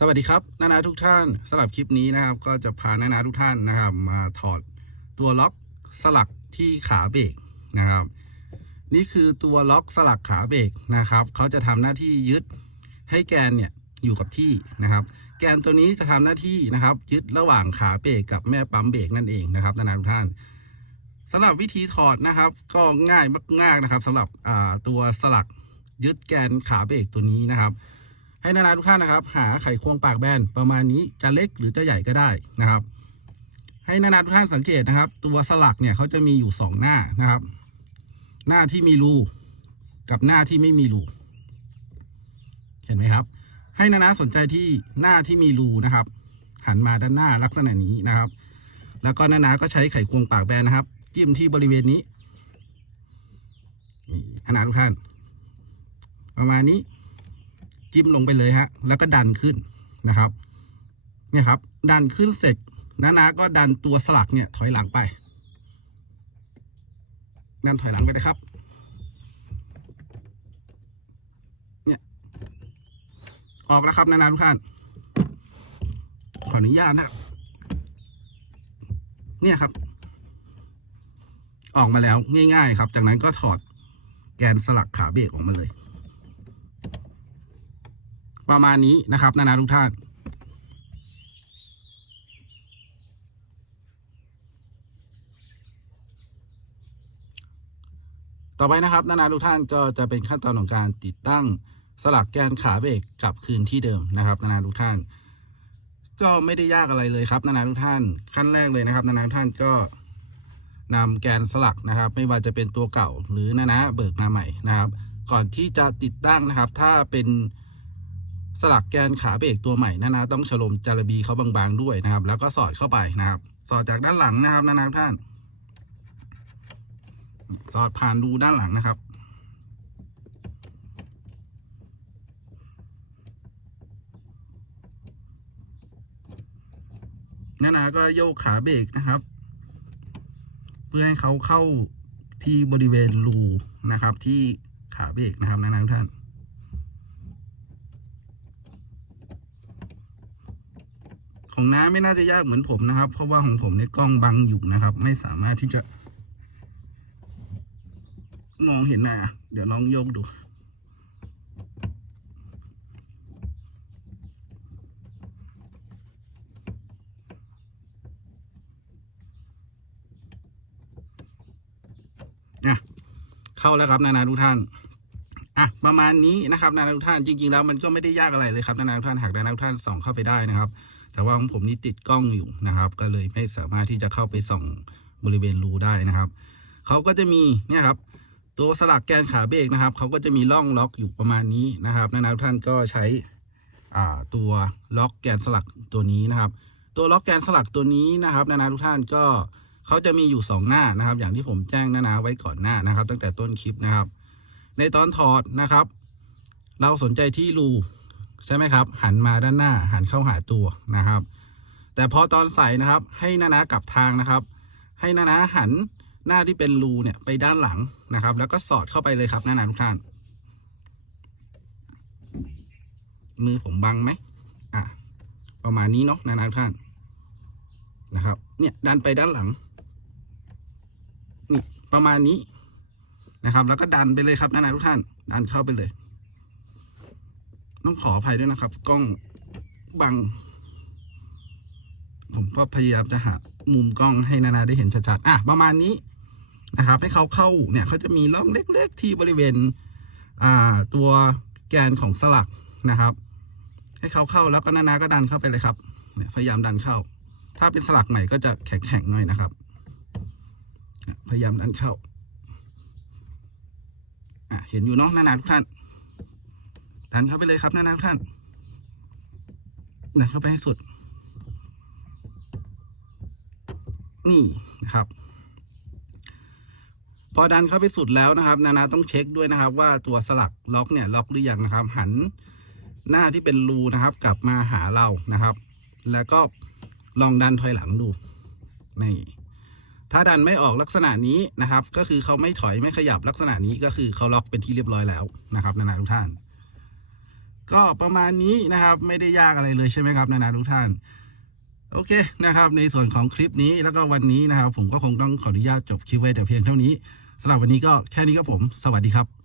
สวัสดีครับนานาทุกท่านสำหรับคลิปนี้นะครับ ก็จะพานานาทุกท่านนะครับ มาถอดตัวล็อกสลักที่ขาเบรกนะครับ นี่คือตัวล็อกสลักขาเบรกนะครับเขาจะทำหน้าที่ยึดให้แกนเนี่ยอยู่กับที่นะครับ แกนตัวนี้จะทำหน้าที่นะครับ ยึดระหว่างขาเบรกกับแม่ปั๊มเบรกนั่นเองนะครับนานาทุกท่านสำหรับวิธีถอดนะครับ ก็ง่ายมากๆนะครับสำหรับอ่าตัวสลักยึดแกนขาเบรกตัวนี้นะครับ ให้นานาทุกท่านนะครับ หาไขควงปากแบนประมาณนี้จะเล็กหรือจะใหญ่ก็ได้นะครับ ให้นานาทุกท่านสังเกตนะครับ ตัวสลักเนี่ยเขาจะมีอยู่สองหน้านะครับ หน้าที่มีรูกับหน้าที่ไม่มีรูเห็นไหมครับ ให้นานาสนใจที่หน้าที่มีรูนะครับ หันมาด้านหน้าลักษณะนี้นะครับ แล้วก็นานาก็ใช้ไขควงปากแบนนะครับ จิ้มที่บริเวณนี้นี่นานาทุกท่าน ประมาณนี้ จิ้มลงไปเลยฮะ แล้วก็ดันขึ้นนะครับ เนี่ยครับ ดันขึ้นเสร็จนานาก็ดันตัวสลักเนี่ยถอยหลังไป ดันถอยหลังไปนะครับ เนี่ย ออกแล้วครับนานาทุกท่าน ขออนุญาตนะครับเนี่ยครับ ออกมาแล้วง่าย ๆ ครับ จากนั้นก็ถอดแกนสลักขาเบรกออกมาเลย ประมาณนี้นะครับนานาทุกท่านต่อไปนะครับ นานาทุกท่านก็จะเป็นขั้นตอนของการติดตั้งสลักแกนขาเบรกกลับคืนที่เดิมนะครับ นานาทุกท่าน ก็ไม่ได้ยากอะไรเลยครับ นานาทุกท่าน ขั้นแรกเลยนะครับ นานาทุกท่านก็นำแกนสลักนะครับ ไม่ว่าจะเป็นตัวเก่าหรือนานาเบิกมาใหม่นะครับ ก่อนที่จะติดตั้งนะครับ ถ้าเป็น สลักแกนขาเบรกตัวใหม่นานาต้องฉลมจารบีเขาบางๆด้วยนะครับ แล้วก็สอดเข้าไปนะครับ สอดจากด้านหลังนะครับนานาๆท่าน สอดผ่านรูด้านหลังนะครับ นานาก็โยกขาเบรกนะครับ เพื่อให้เขาเข้าที่บริเวณรูนะครับ ที่ขาเบรกนะครับนานาทุกท่าน ของน้าไม่น่าจะยากเหมือนผมนะครับ เพราะว่าของผมในยกล้องบังอยู่นะครับ ไม่สามารถที่จะ มองเห็นหน้าเดี๋ยวน้องโยกดูอะเข้าแล้วครับนานาทุกท่านอะประมาณนี้นะครับนานาทุกท่านจริงๆแล้วมันก็ไม่ได้ยากอะไรเลยครับนานาทุกท่านหากนานาทุกท่านส่องเข้าไปได้นะครับ แต่ว่าของผมนี่ติดกล้องอยู่นะครับ ก็เลยไม่สามารถที่จะเข้าไปส่องบริเวณรูได้นะครับเขาก็จะมีเนี่ยครับ ตัวสลักแกนขาเบรกนะครับเขาก็จะมีร่องล็อกอยู่ประมาณนี้นะครับนานาทุกท่านก็ใช้ตัวล็อกแกนสลักตัวนี้นะครับ ตัวล็อกแกนสลักตัวนี้นะครับ นานาทุกท่านก็เขาจะมีอยู่สองหน้านะครับ อย่างที่ผมแจ้งนานาไว้ก่อนหน้านะครับ ตั้งแต่ต้นคลิปนะครับ ในตอนถอดนะครับ เราสนใจที่รู ใช่ไหมครับ หันมาด้านหน้า หันเข้าหาตัวนะครับ แต่พอตอนใส่นะครับ ให้นานากลับทางนะครับ ให้นานาหันหน้าที่เป็นรูเนี่ยไปด้านหลังนะครับ แล้วก็สอดเข้าไปเลยครับนานาทุกท่านมือผมบังไหมอะ ประมาณนี้เนาะนานาทุกท่านนะครับ เนี่ยดันไปด้านหลังนี่ประมาณนี้นะครับ แล้วก็ดันไปเลยครับนานาทุกท่าน ดันเข้าไปเลย ต้องขออภัยด้วยนะครับ กล้องบัง ผมก็พยายามจะหามุมกล้องให้นานาได้เห็นชัดๆอะประมาณนี้นะครับ ให้เขาเข้าเนี่ยเขาจะมีร่องเล็กๆที่บริเวณอ่าตัวแกนของสลักนะครับ ให้เขาเข้าแล้วก็นานาก็ดันเข้าไปเลยครับเนี่ยพยายามดันเข้า ถ้าเป็นสลักใหม่ก็จะแข็งๆหน่อยนะครับ พยายามดันเข้าอะเห็นอยู่เนาะนานาทุกท่าน ดันเข้าไปเลยครับนานาท่านดันเข้าไปให้สุด นี่นะครับ พอดันเข้าไปสุดแล้วนะครับ นานาต้องเช็คด้วยนะครับ ว่าตัวสลักล็อกเนี่ยล็อกหรือยังนะครับ หันหน้าที่เป็นรูนะครับ กลับมาหาเรานะครับ แล้วก็ลองดันถอยหลังดูนี่ถ้าดันไม่ออกลักษณะนี้นะครับ ก็คือเขาไม่ถอยไม่ขยับลักษณะนี้ก็คือเขาล็อกเป็นที่เรียบร้อยแล้วนะครับ นานาทุกท่าน ก็ประมาณนี้นะครับไม่ได้ยากอะไรเลยใช่ไหมครับนานาทุกท่านโอเคนะครับในส่วนของคลิปนี้แล้วก็วันนี้นะครับ ผมก็คงต้องขออนุญาตจบคลิปไว้แต่เพียงเท่านี้สำหรับวันนี้ก็แค่นี้ครับผม สวัสดีครับ